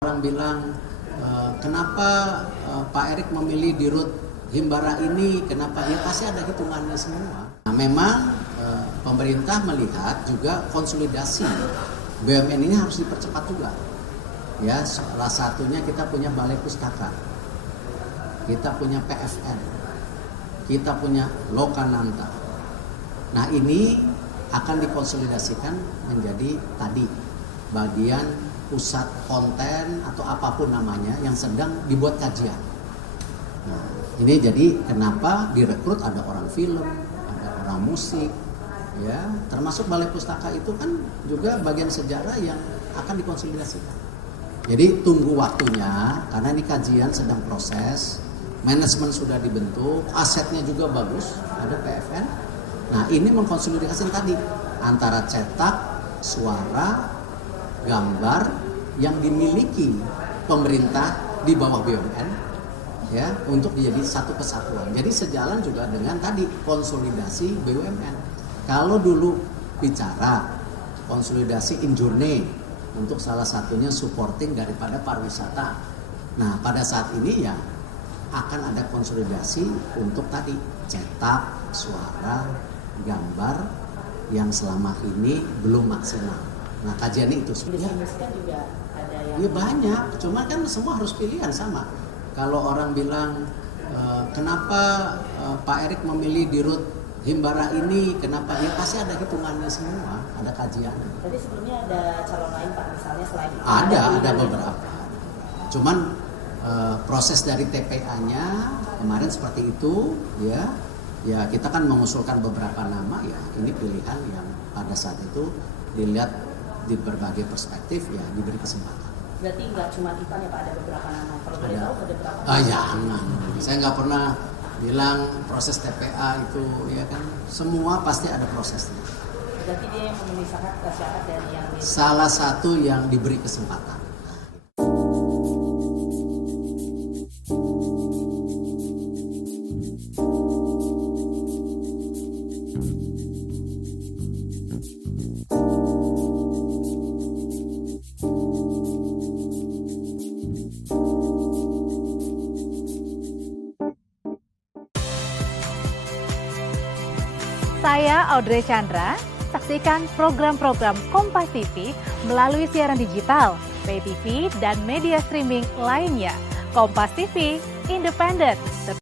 Orang bilang, kenapa Pak Erik memilih di Rut Himbara ini, kenapa? Ya pasti ada hitungannya semua. Nah, memang pemerintah melihat juga konsolidasi BUMN ini harus dipercepat juga. Ya, salah satunya kita punya Balai Pustaka, kita punya PFN, kita punya Lokananta. Nah, ini akan dikonsolidasikan menjadi tadi bagian pusat konten atau apapun namanya yang sedang dibuat kajian. Nah, ini jadi kenapa direkrut ada orang film, ada orang musik, ya, termasuk Balai Pustaka itu kan juga bagian sejarah yang akan dikonsolidasikan. Jadi tunggu waktunya karena ini kajian sedang proses, manajemen sudah dibentuk, asetnya juga bagus, ada PFN. Nah, ini mengkonsolidasikan tadi antara cetak, suara, gambar yang dimiliki pemerintah di bawah BUMN ya untuk menjadi satu kesatuan. Jadi sejalan juga dengan tadi konsolidasi BUMN. Kalau dulu bicara konsolidasi Injourney untuk salah satunya supporting daripada pariwisata. Nah, pada saat ini ya akan ada konsolidasi untuk tadi cetak, suara, gambar yang selama ini belum maksimal. Nah, kajiannya itu sebenarnya juga ada yang ya banyak, cuma kan semua harus pilihan sama. Kalau orang bilang kenapa Pak Erik memilih di Rut Himbara ini, kenapa? Ya pasti ada hitungannya semua, ada kajiannya. Tadi sebelumnya ada calon lain Pak, misalnya selain itu? Ada beberapa. Cuman proses dari TPA-nya kemarin seperti itu, ya kita kan mengusulkan beberapa nama, ya ini pilihan yang pada saat itu dilihat di berbagai perspektif, ya diberi kesempatan. Berarti nggak cuma Ipan ya Pak, ada beberapa nama. Kalau boleh tahu ada berapa? Jangan. Saya nggak pernah bilang proses TPA itu, ya kan. Semua pasti ada prosesnya. Berarti dia yang memenuhi syarat dari yang salah satu yang diberi kesempatan. Saya Audrey Chandra, saksikan program-program Kompas TV melalui siaran digital, pay TV, dan media streaming lainnya. Kompas TV, independen,